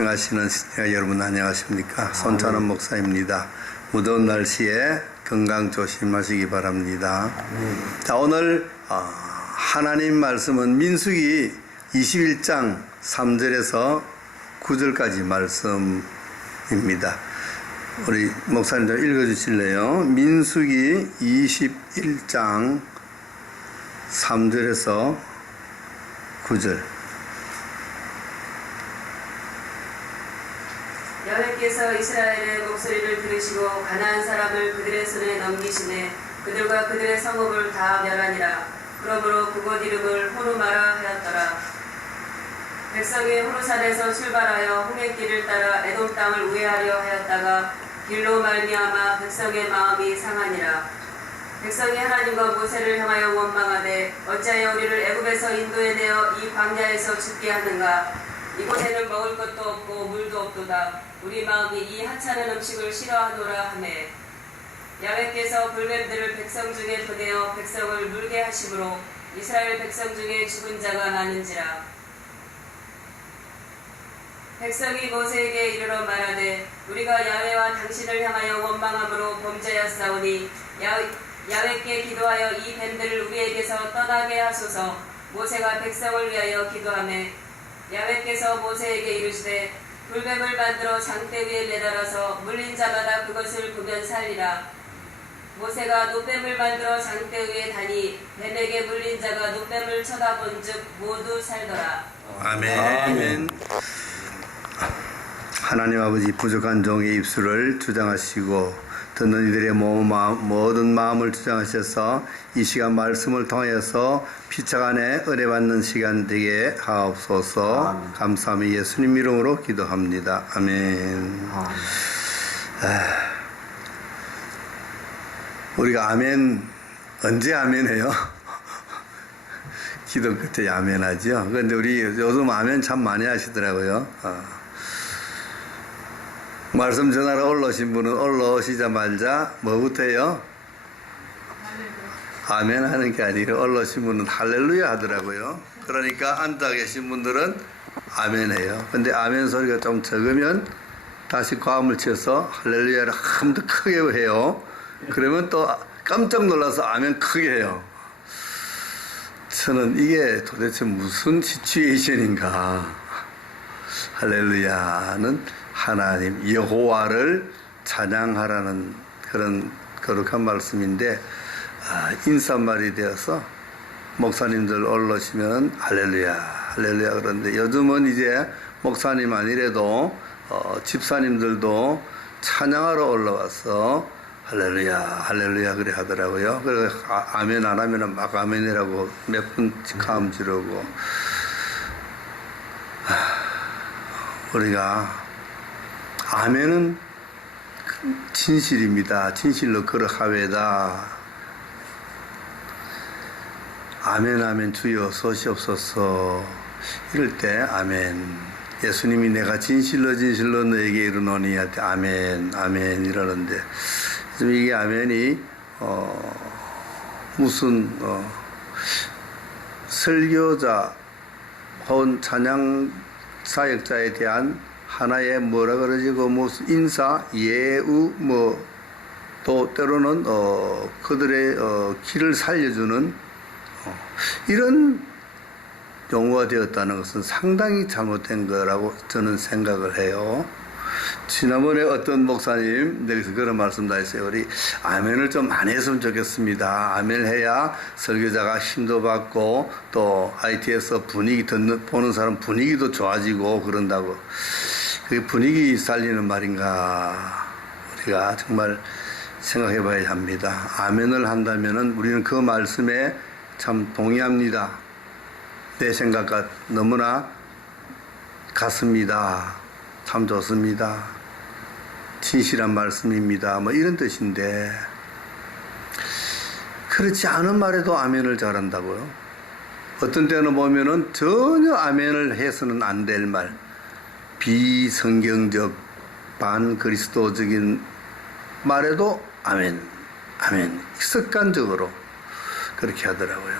시청자 여러분 안녕하십니까? 손찬원 목사입니다. 무더운 날씨에 건강 조심하시기 바랍니다. 자, 오늘 어, 하나님 말씀은 민수기 21장 3절에서 9절까지 말씀입니다. 우리 목사님 좀 읽어주실래요? 민수기 21장 3절에서 9절. 이스라엘의 목소리를 들으시고 가나안 사람을 그들의 손에 넘기시네 그들과 그들의 성읍을 다 멸하니라. 그러므로 그곳 이름을 호르마라 하였더라. 백성이 호르산에서 출발하여 홍해길을 따라 에돔 땅을 우회하려 하였다가 길로 말미암아 백성의 마음이 상하니라. 백성이 하나님과 모세를 향하여 원망하되 어찌하여 우리를 애굽에서 인도해 내어 이 광야에서 죽게 하는가 이곳에는 먹을 것도 없고 물도 없도다. 우리 마음이 이 하찮은 음식을 싫어하노라 하매. 야훼께서 불뱀들을 백성 중에 보내어 백성을 물게 하심으로 이스라엘 백성 중에 죽은 자가 많은지라. 백성이 모세에게 이르러 말하되 우리가 야훼와 당신을 향하여 원망함으로 범죄하였사오니 야, 야훼께 기도하여 이 뱀들을 우리에게서 떠나게 하소서. 모세가 백성을 위하여 기도하매 야훼께서 모세에게 이르시되 불뱀을 만들어 장대 위에 매달아서 물린 자마다 그것을 보면 살리라. 모세가 노뱀을 만들어 장대 위에 다니 뱀에게 물린 자가 노뱀을 쳐다본즉 모두 살더라. 아멘. 하나님 아버지 부족한 종의 입술을 주장하시고 듣는 이들의 모- 모든 마음을 주장하셔서 이 시간 말씀을 통해서 피차 간에 은혜 받는 시간 되게 하옵소서 감사하며 예수님 이름으로 기도합니다. 아멘. 우리가 아멘 언제 아멘해요? 기도 끝에 아멘하죠. 그런데 우리 요즘 아멘 참 많이 하시더라고요. 어. 말씀 전하러 올라오신 분은 올라오시자마자 뭐부터 해요? 아멘 하는 게 아니라 올라오신 분은 할렐루야 하더라고요. 그러니까 앉아 계신 분들은 아멘 해요. 근데 아멘 소리가 좀 적으면 다시 과음을 쳐서 할렐루야를 한 번 더 크게 해요. 그러면 또 깜짝 놀라서 아멘 크게 해요. 저는 이게 도대체 무슨 시츄에이션인가. 할렐루야는 하나님 여호와를 찬양하라는 그런 거룩한 말씀인데 아, 인사말이 되어서 목사님들 올라오시면 할렐루야 할렐루야 그런데 요즘은 이제 목사님 아니래도 어, 집사님들도 찬양하러 올라와서 할렐루야 할렐루야 그래 하더라고요. 그래서 아, 아멘 안 하면 막 아멘이라고 몇 분 감 지르고 우리가 아멘은 진실입니다. 진실로 걸어가외다. 아멘 아멘 주여 소시옵소서 이럴 때 아멘 예수님이 내가 진실로 진실로 너에게 이르노니 할 때 아멘 아멘 이러는데 이게 아멘이 어 무슨 어 설교자 혹은 찬양 사역자에 대한 하나의 뭐라 그러지 그 무슨 인사 예우 뭐 또 때로는 어 그들의 어 길을 살려주는 어, 이런 용어가 되었다는 것은 상당히 잘못된 거라고 저는 생각을 해요. 지난번에 어떤 목사님 여기서 그런 말씀 다 했어요. 우리 아멘을 좀 많이 했으면 좋겠습니다. 아멘을 해야 설교자가 힘도 받고 또 IT에서 분위기 듣는 보는 사람 분위기도 좋아지고 그런다고. 그게 분위기 살리는 말인가 우리가 정말 생각해 봐야 합니다. 아멘을 한다면은 우리는 그 말씀에 참 동의합니다. 내 생각과 너무나 같습니다. 참 좋습니다. 진실한 말씀입니다. 뭐 이런 뜻인데 그렇지 않은 말에도 아멘을 잘한다고요. 어떤 때는 보면은 전혀 아멘을 해서는 안 될 말, 비성경적, 반그리스도적인 말에도 아멘, 아멘. 습관적으로 그렇게 하더라고요.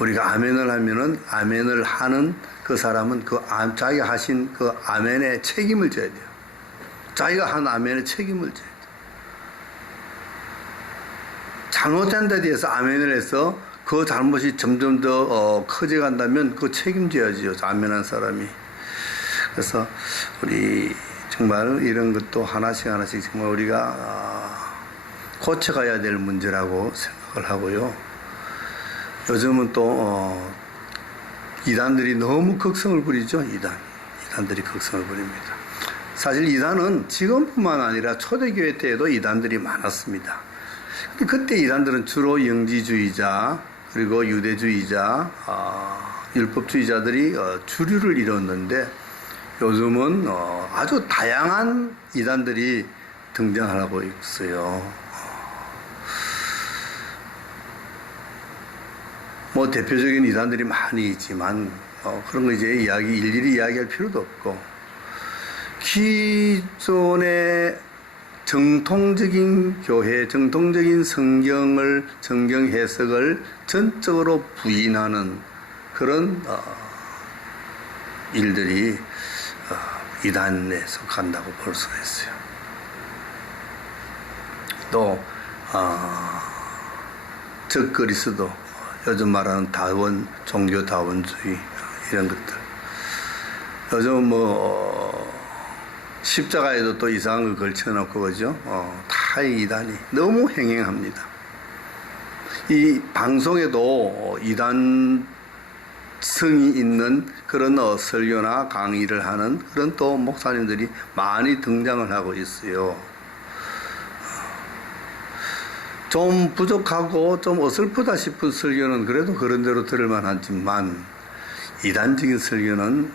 우리가 아멘을 하면은 아멘을 하는 그 사람은 그 아- 자기가 하신 그 아멘의 책임을 져야 돼요. 자기가 한 아멘의 책임을 져야 돼요. 잘못된 데 대해서 아멘을 해서 그 잘못이 점점 더 어, 커져 간다면 그 책임져야죠. 아멘한 사람이. 그래서 우리 정말 이런 것도 하나씩 하나씩 정말 우리가 아, 고쳐가야 될 문제라고 생각을 하고요. 요즘은 또 어, 이단들이 너무 극성을 부리죠. 이단. 이단들이 극성을 부립니다. 사실 이단은 지금뿐만 아니라 초대교회 때에도 이단들이 많았습니다. 근데 그때 이단들은 주로 영지주의자 그리고 유대주의자 아, 율법주의자들이 어, 주류를 이뤘는데 요즘은 어, 아주 다양한 이단들이 등장하고 있어요. 뭐 대표적인 이단들이 많이 있지만 어, 그런 거 이제 이야기 일일이 이야기할 필요도 없고 기존의 정통적인 교회, 정통적인 성경을 성경 해석을 전적으로 부인하는 그런 어, 일들이 어, 이단에 속한다고 볼 수가 있어요. 또 어, 적그리스도 요즘 말하는 다원 종교 다원주의 이런 것들 요즘 뭐 어, 십자가에도 또 이상한 걸 걸쳐놓고 그죠? 어, 다 이단이 너무 행행합니다. 이 방송에도 이단 성이 있는 그런 어, 설교나 강의를 하는 그런 또 목사님들이 많이 등장을 하고 있어요. 좀 부족하고 좀 어설프다 싶은 설교는 그래도 그런 대로 들을만 하지만 이단적인 설교는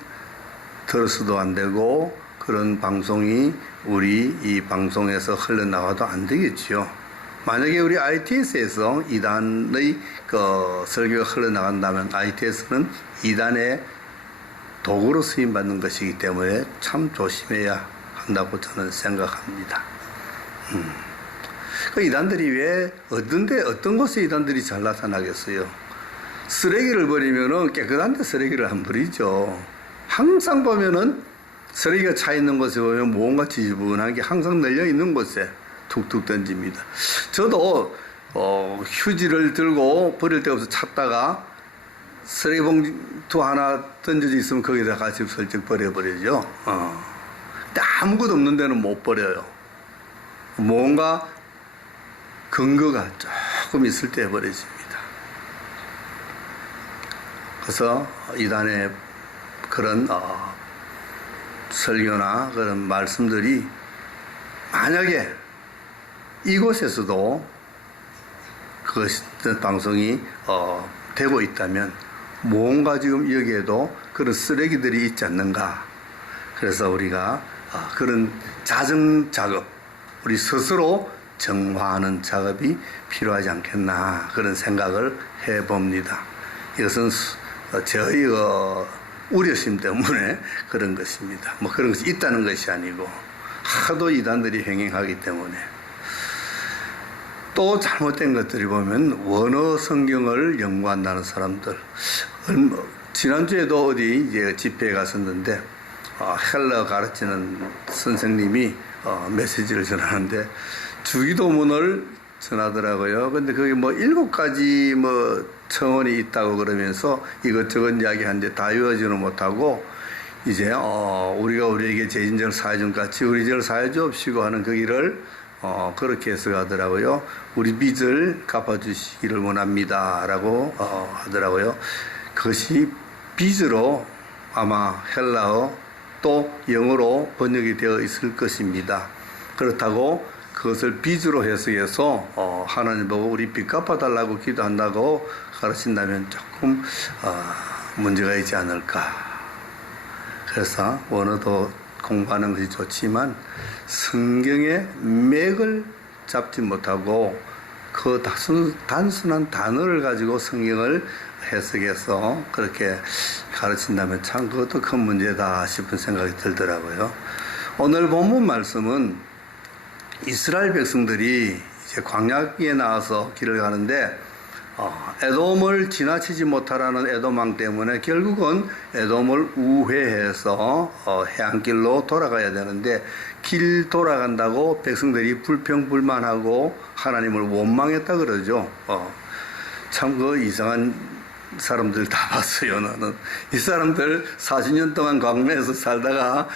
들어서도 안 되고 그런 방송이 우리 이 방송에서 흘러나가도 안 되겠지요. 만약에 우리 ITS에서 이단의 그 설교가 흘러나간다면 ITS는 이단의 도구로 쓰임받는 것이기 때문에 참 조심해야 한다고 저는 생각합니다. 음. 그 이단들이 왜 어떤데 어떤 곳에 이단들이 잘 나타나겠어요? 쓰레기를 버리면은 깨끗한 데 쓰레기를 안 버리죠. 항상 보면은 쓰레기가 차 있는 곳에 보면 뭔가 지저분한 게 항상 널려 있는 곳에 툭툭 던집니다. 저도 어, 휴지를 들고 버릴 데 없어 찾다가 쓰레기 봉투 하나 던져져 있으면 거기다 같이 슬쩍 버려버리죠. 어. 아무것도 없는 데는 못 버려요. 뭔가 근거가 조금 있을 때 버려집니다. 그래서 이단의 그런 어, 설교나 그런 말씀들이 만약에 이곳에서도 그 방송이 어, 되고 있다면 뭔가 지금 여기에도 그런 쓰레기들이 있지 않는가. 그래서 우리가 어, 그런 자정 작업, 우리 스스로 정화하는 작업이 필요하지 않겠나 그런 생각을 해봅니다. 이것은 수- 어, 저희 어, 우려심 때문에 그런 것입니다. 뭐 그런 것이 있다는 것이 아니고 하도 이단들이 행행하기 때문에 또 잘못된 것들이 보면 원어 성경을 연구한다는 사람들 지난주에도 어디 이제 집회에 갔었는데 어, 헬러 가르치는 선생님이 어, 메시지를 전하는데 주기도문을 전하더라고요. 근데 그게 뭐 일곱 가지 뭐 청원이 있다고 그러면서 이것저것 이야기하는데 다 외워지는 못하고 이제 어 우리가 우리에게 재진절 사해준 같이 우리 절 사해 주옵시고 하는 그 일을 어 그렇게 해서 가더라고요. 우리 빚을 갚아주시기를 원합니다 라고 어 하더라고요. 그것이 빚으로 아마 헬라어 또 영어로 번역이 되어 있을 것입니다. 그렇다고 그것을 빚으로 해석해서 어, 하나님 보고 우리 빚 갚아달라고 기도한다고 가르친다면 조금 어, 문제가 있지 않을까. 그래서 원어도 공부하는 것이 좋지만 성경의 맥을 잡지 못하고 그 단순, 단순한 단어를 가지고 성경을 해석해서 그렇게 가르친다면 참 그것도 큰 문제다 싶은 생각이 들더라고요. 오늘 본문 말씀은 이스라엘 백성들이 이제 광야에 나와서 길을 가는데 어, 에돔을 지나치지 못하라는 에돔왕 때문에 결국은 에돔을 우회해서 어, 해안길로 돌아가야 되는데 길 돌아간다고 백성들이 불평불만하고 하나님을 원망했다 그러죠. 어, 참그 이상한 사람들 다 봤어요. 나는 이 사람들 40년 동안 광야에서 살다가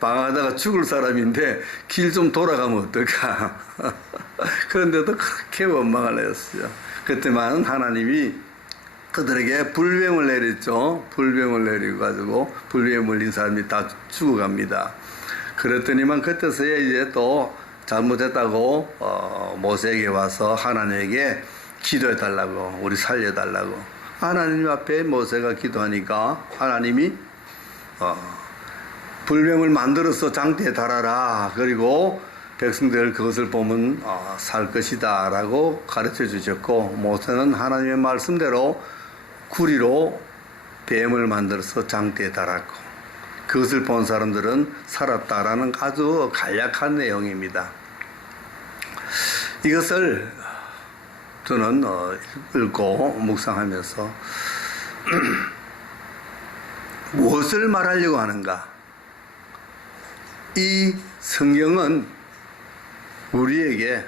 방황하다가 죽을 사람인데 길 좀 돌아가면 어떨까? 그런데도 그렇게 원망을 했어요. 그때만 하나님이 그들에게 불병을 내렸죠. 불병을 내리고 가지고 불병에 물린 사람이 다 죽어갑니다. 그랬더니만 그때서야 이제 또 잘못했다고 어, 모세에게 와서 하나님에게 기도해 달라고 우리 살려 달라고 하나님 앞에 모세가 기도하니까 하나님이 어, 불병을 만들어서 장대에 달아라. 그리고 백성들 그것을 보면 어, 살 것이다 라고 가르쳐 주셨고 모세는 하나님의 말씀대로 구리로 뱀을 만들어서 장대에 달았고 그것을 본 사람들은 살았다라는 아주 간략한 내용입니다. 이것을 저는 어, 읽고 묵상하면서 무엇을 말하려고 하는가? 이 성경은 우리에게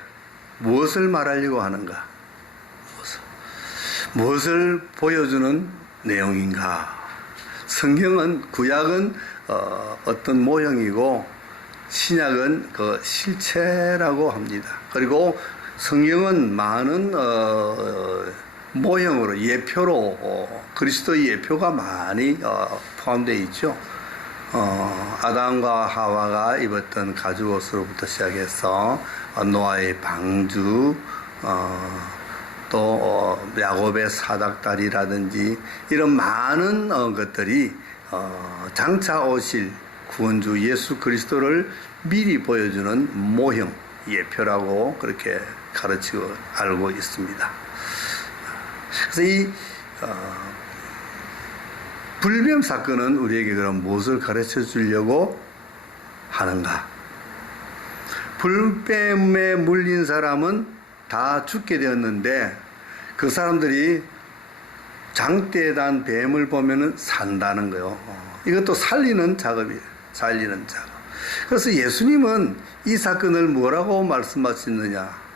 무엇을 말하려고 하는가? 무엇을, 보여주는 내용인가? 성경은 구약은 어, 어떤 모형이고 신약은 그 실체라고 합니다. 그리고 성경은 많은 어, 모형으로 예표로 어, 그리스도의 예표가 많이 어, 포함되어 있죠. 어, 아담과 하와가 입었던 가죽 옷으로부터 시작해서 어, 노아의 방주, 어, 또 어, 야곱의 사닥다리라든지 이런 많은 어, 것들이 어, 장차 오실 구원주 예수 그리스도를 미리 보여주는 모형, 예표라고 그렇게 가르치고 알고 있습니다. 그래서 이 어, 불뱀 사건은 우리에게 그럼 무엇을 가르쳐 주려고 하는가? 불뱀에 물린 사람은 다 죽게 되었는데 그 사람들이 장대에 단 뱀을 보면은 산다는 거요. 어, 이것도 살리는 작업이에요. 살리는 작업. 그래서 예수님은 이 사건을 뭐라고 말씀하셨느냐?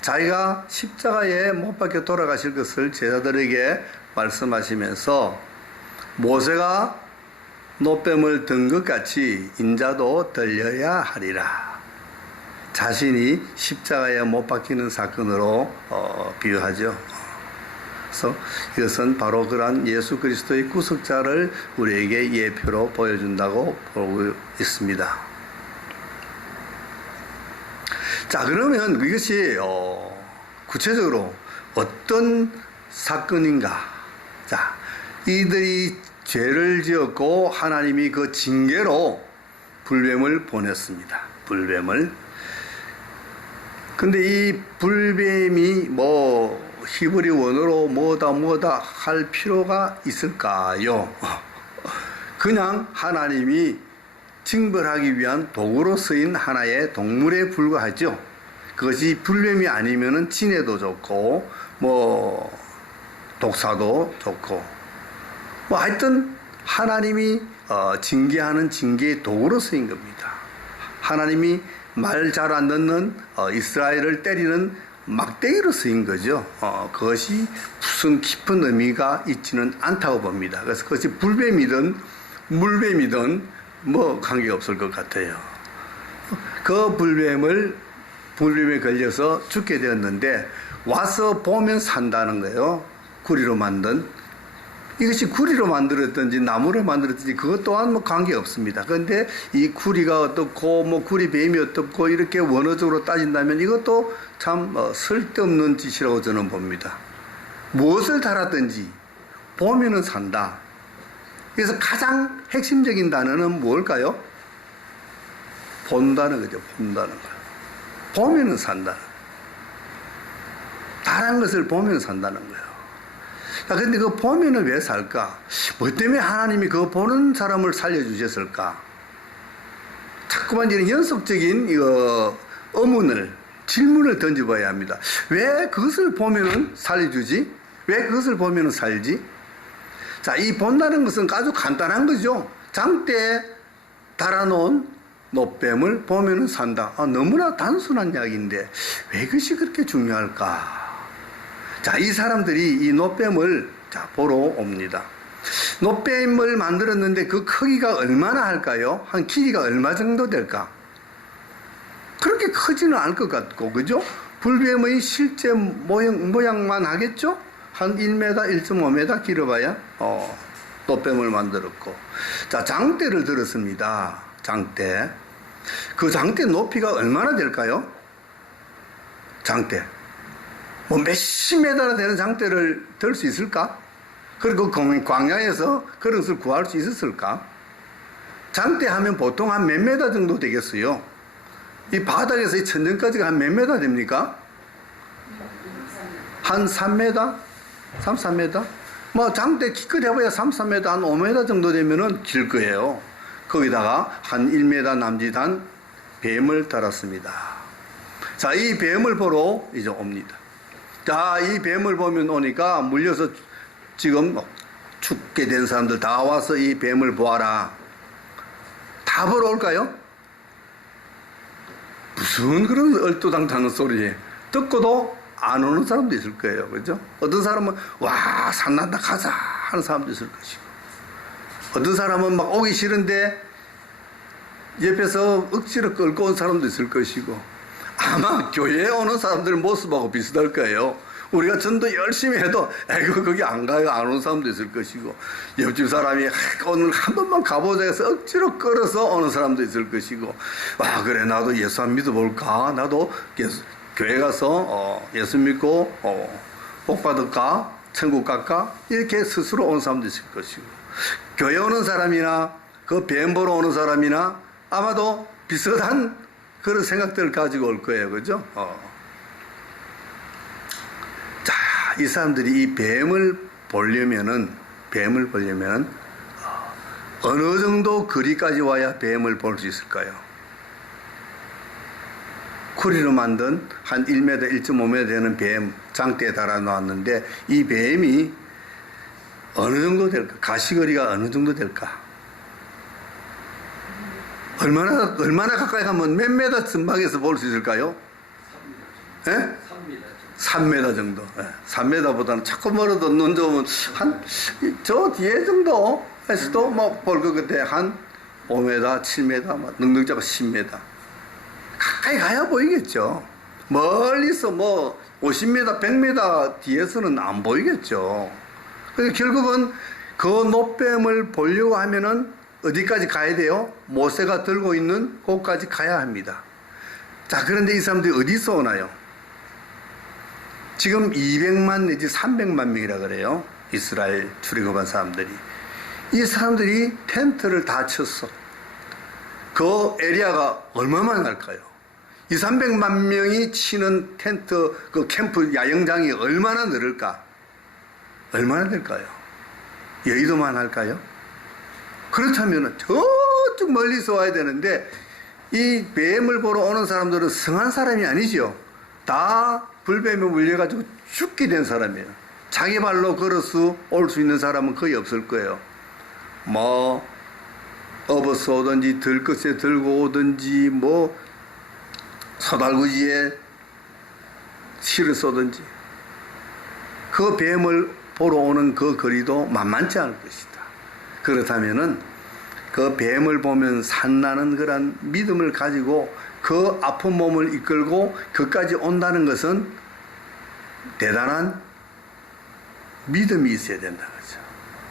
자기가 십자가에 못 박혀 돌아가실 것을 제자들에게 말씀하시면서 모세가 노뱀을 든 것 같이 인자도 들려야 하리라. 자신이 십자가에 못 박히는 사건으로 어, 비유하죠. 그래서 이것은 바로 그러한 예수 그리스도의 구속자를 우리에게 예표로 보여준다고 보고 있습니다. 자, 그러면 이것이 어, 구체적으로 어떤 사건인가? 자, 이들이 죄를 지었고 하나님이 그 징계로 불뱀을 보냈습니다. 불뱀을. 근데 이 불뱀이 뭐 히브리 원어로 뭐다 뭐다 할 필요가 있을까요? 그냥 하나님이 징벌하기 위한 도구로 쓰인 하나의 동물에 불과하죠. 그것이 불뱀이 아니면은 진해도 좋고 뭐 독사도 좋고 뭐 하여튼 하나님이 어, 징계하는 징계의 도구로 쓰인 겁니다. 하나님이 말 잘 안 듣는 어, 이스라엘을 때리는 막대기로 쓰인 거죠. 어, 그것이 무슨 깊은 의미가 있지는 않다고 봅니다. 그래서 그것이 불뱀이든 물뱀이든 뭐 관계없을 것 같아요. 그 불뱀을 불뱀에 걸려서 죽게 되었는데 와서 보면 산다는 거예요. 구리로 만든 이것이 구리로 만들었든지 나무로 만들었든지 그것 또한 뭐 관계 없습니다. 그런데 이 구리가 어떻고 뭐 구리 뱀이 어떻고 이렇게 원어적으로 따진다면 이것도 참 어, 쓸데없는 짓이라고 저는 봅니다. 무엇을 달았든지 보면은 산다. 그래서 가장 핵심적인 단어는 뭘까요? 본다는 거죠. 본다는 거. 보면은 산다. 다른 것을 보면 산다는 거예 요. 자, 근데 그 보면은 왜 살까? 뭐 때문에 하나님이 그 보는 사람을 살려주셨을까? 자꾸만 이런 연속적인 이거 의문을, 질문을 던져봐야 합니다. 왜 그것을 보면은 살려주지? 왜 그것을 보면 살지? 자, 이 본다는 것은 아주 간단한 거죠. 장대에 달아놓은 노뱀을 보면 산다. 아, 너무나 단순한 이야기인데 왜 그것이 그렇게 중요할까? 자, 이 사람들이 이 노뱀을 자, 보러 옵니다. 노뱀을 만들었는데 그 크기가 얼마나 할까요? 한 길이가 얼마 정도 될까? 그렇게 크지는 않을 것 같고, 그죠? 불뱀의 실제 모양, 모양만 하겠죠? 한 1m, 1.5m 길어봐야, 어, 노뱀을 만들었고. 자, 장대를 들었습니다. 장대. 그 장대 높이가 얼마나 될까요? 장대. 뭐 몇십 메다나 되는 장대를 들 수 있을까? 그리고 그 광야에서 그런 것을 구할 수 있었을까? 장대 하면 보통 한 몇 메다 정도 되겠어요. 이 바닥에서 이 천정까지가 한 몇 메다 됩니까? 한 3메다? 3, 3메다? 뭐 장대 키껏 해봐야 3, 3메다, 한 5메다 정도 되면은 길 거예요. 거기다가 한 1메다 남짓한 뱀을 달았습니다. 자, 이 뱀을 보러 이제 옵니다. 자, 이 뱀을 보면 오니까 물려서 지금 죽게 된 사람들 다 와서 이 뱀을 보아라. 다 보러 올까요? 무슨 그런 얼토당타는 소리 듣고도 안 오는 사람도 있을 거예요. 그죠? 어떤 사람은 와, 산난다 가자 하는 사람도 있을 것이고 어떤 사람은 막 오기 싫은데 옆에서 억지로 끌고 온 사람도 있을 것이고 아마 교회에 오는 사람들 모습하고 비슷할 거예요. 우리가 전도 열심히 해도 에이구 거기 안 가요. 안 오는 사람도 있을 것이고. 옆집 사람이 아, 오늘 한 번만 가보자 해서 억지로 끌어서 오는 사람도 있을 것이고. 와 그래 나도 예수 한 믿어볼까? 나도 예수, 교회 가서 어, 예수 믿고 어, 복 받을까? 천국 갈까? 이렇게 스스로 오는 사람도 있을 것이고. 교회 오는 사람이나 그 뱀 보러 오는 사람이나 아마도 비슷한 그런 생각들을 가지고 올 거예요 그죠? 어. 자, 이 사람들이 이 뱀을 보려면은, 뱀을 보려면, 어, 어느 정도 거리까지 와야 뱀을 볼 수 있을까요? 구리로 만든 한 1m, 1.5m 되는 뱀 장대에 달아 놓았는데 이 뱀이 어느 정도 될까? 가시거리가 어느 정도 될까? 얼마나, 얼마나 가까이 가면 몇 메다 전방에서 볼 수 있을까요? 예? 3m 정도. 예, 3m보다는 자꾸 멀어도 눈 좋으면 한, 저 뒤에 정도 에서도 뭐볼 것 같아. 한 5m, 7m, 뭐 능력 잡아 10m. 가까이 가야 보이겠죠. 멀리서 뭐 50m, 100m 뒤에서는 안 보이겠죠. 그래서 결국은 그 노뱀을 보려고 하면은 어디까지 가야 돼요? 모세가 들고 있는 곳까지 가야 합니다. 자, 그런데 이 사람들이 어디서 오나요? 지금 200만 내지 300만 명이라 그래요. 이스라엘 출애굽한 사람들이. 이 사람들이 텐트를 다 쳤어. 그 에리아가 얼마만 할까요? 2, 300만 명이 치는 텐트, 그 캠프 야영장이 얼마나 늘을까? 얼마나 될까요? 여의도만 할까요? 그렇다면 저쪽 멀리서 와야 되는데 이 뱀을 보러 오는 사람들은 성한 사람이 아니죠. 다 불뱀에 물려가지고 죽게 된 사람이에요. 자기 발로 걸어서 올 수 있는 사람은 거의 없을 거예요. 뭐 업어서 오든지 들것에 들고 오든지 뭐 서달구지에 실어서 오든지 그 뱀을 보러 오는 그 거리도 만만치 않을 것이다. 그렇다면은 그 뱀을 보면 산나는 그런 믿음을 가지고 그 아픈 몸을 이끌고 그까지 온다는 것은 대단한 믿음이 있어야 된다 거죠.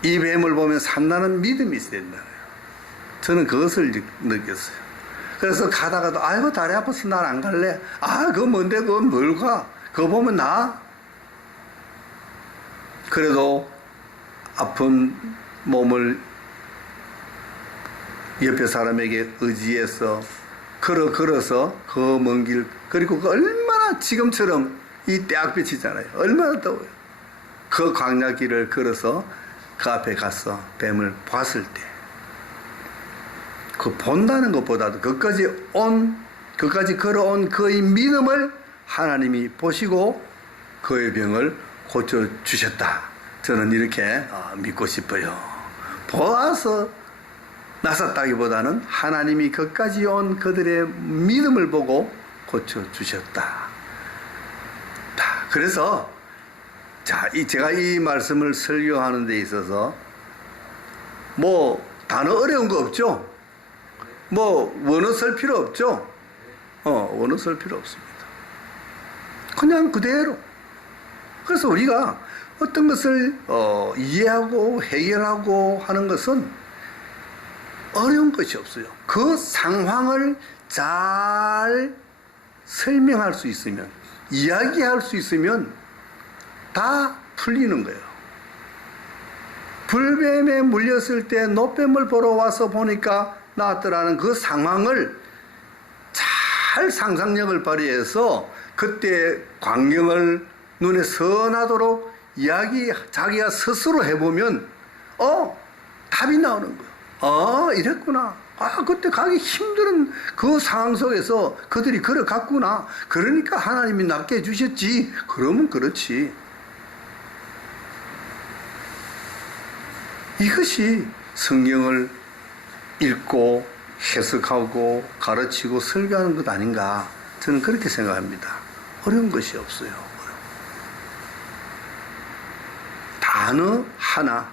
이 뱀을 보면 산나는 믿음이 있어야 된다. 저는 그것을 느꼈어요. 그래서 가다가도 아이고 다리 아파서 난 안 갈래. 아 그거 뭔데 그거 뭘 가. 그거 보면 나. 그래도 아픈 몸을 옆에 사람에게 의지해서 걸어 걸어서 그 먼 길 그리고 그 얼마나 지금처럼 이 때학볕이잖아요. 얼마나 더워요. 그 광야길을 걸어서 그 앞에 가서 뱀을 봤을 때 그 본다는 것보다도 그까지 온 그까지 걸어온 그의 믿음을 하나님이 보시고 그의 병을 고쳐 주셨다. 저는 이렇게 어, 믿고 싶어요. 보아서 나섰다기보다는 하나님이 그까지 온 그들의 믿음을 보고 고쳐 주셨다. 다. 그래서 자, 이 제가 이 말씀을 설교하는 데 있어서 뭐 단어 어려운 거 없죠? 뭐 원어 쓸 필요 없죠? 어, 원어 쓸 필요 없습니다. 그냥 그대로. 그래서 우리가 어떤 것을 어, 이해하고 해결하고 하는 것은 어려운 것이 없어요. 그 상황을 잘 설명할 수 있으면, 이야기할 수 있으면 다 풀리는 거예요. 불뱀에 물렸을 때 노뱀을 보러 와서 보니까 나왔더라는 그 상황을 잘 상상력을 발휘해서 그때 광경을 눈에 선하도록 이야기 자기가 스스로 해보면 어 답이 나오는 거예요. 아 이랬구나. 아 그때 가기 힘든 그 상황 속에서 그들이 걸어갔구나. 그러니까 하나님이 낫게 해주셨지. 그러면 그렇지. 이것이 성경을 읽고 해석하고 가르치고 설교하는 것 아닌가 저는 그렇게 생각합니다. 어려운 것이 없어요. 단어 하나,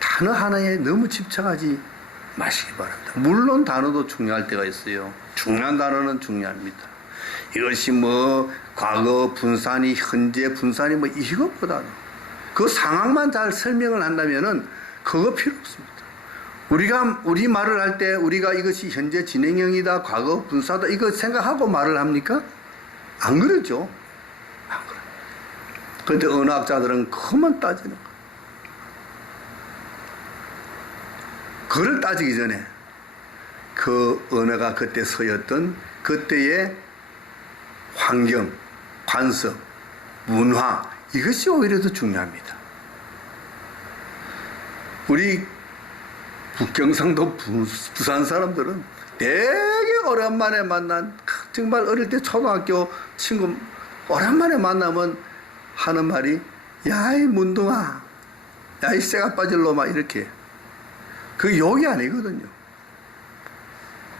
단어 하나에 너무 집착하지 마시기 바랍니다. 물론 단어도 중요할 때가 있어요. 중요한 단어는 중요합니다. 이것이 뭐 과거 분산이 현재 분산이 뭐 이것보다는 그 상황만 잘 설명을 한다면은 그거 필요 없습니다. 우리가 우리 말을 할 때 우리가 이것이 현재 진행형이다, 과거 분사다 이거 생각하고 말을 합니까? 안 그러죠. 그런데 언어학자들은 그만 따지는 거예요. 그를 따지기 전에 그 언어가 그때 서였던 그때의 환경, 관습, 문화 이것이 오히려 더 중요합니다. 우리 북경상도 부- 부산 사람들은 되게 오랜만에 만난 정말 어릴 때 초등학교 친구 오랜만에 만나면 하는 말이 야이 문둥아 야이 새가 빠질 놈아 이렇게 그 욕이 아니거든요.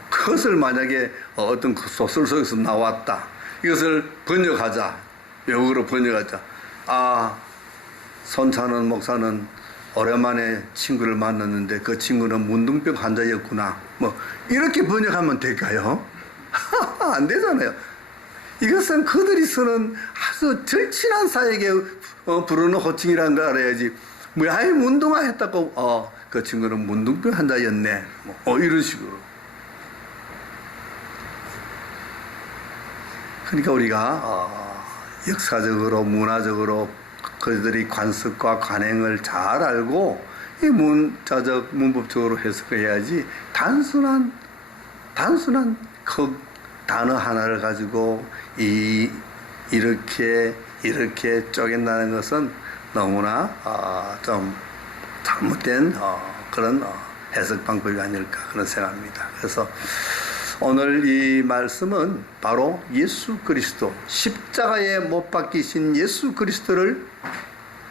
그것을 만약에 어떤 그 소설 속에서 나왔다. 이것을 번역하자. 외국어로 번역하자. 아, 손차는 목사는 오랜만에 친구를 만났는데 그 친구는 문둥병 환자였구나. 뭐, 이렇게 번역하면 될까요? 안 되잖아요. 이것은 그들이 쓰는 아주 절친한 사이에게 어, 부르는 호칭이라는 걸 알아야지. 뭐, 아이, 문둥아 했다고, 어, 그 친구는 문둥병 환자였네. 뭐, 어, 이런 식으로. 그러니까 우리가 어, 역사적으로 문화적으로 그들이 관습과 관행을 잘 알고 이 문자적 문법적으로 해석해야지 단순한 단순한 그 단어 하나를 가지고 이 이렇게 이렇게 쪼갠다는 것은 너무나 어, 좀 잘못된 어, 그런 어, 해석 방법이 아닐까 그런 생각합니다. 그래서 오늘 이 말씀은 바로 예수 그리스도 십자가에 못 박히신 예수 그리스도를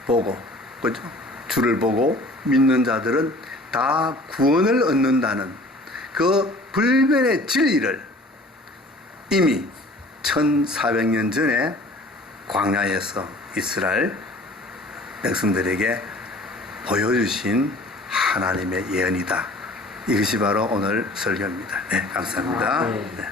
보고 그죠? 주를 보고 믿는 자들은 다 구원을 얻는다는 그 불변의 진리를 이미 1400년 전에 광야에서 이스라엘 백성들에게 보여주신 하나님의 예언이다. 이것이 바로 오늘 설교입니다. 네, 감사합니다. 아, 네. 네. 네,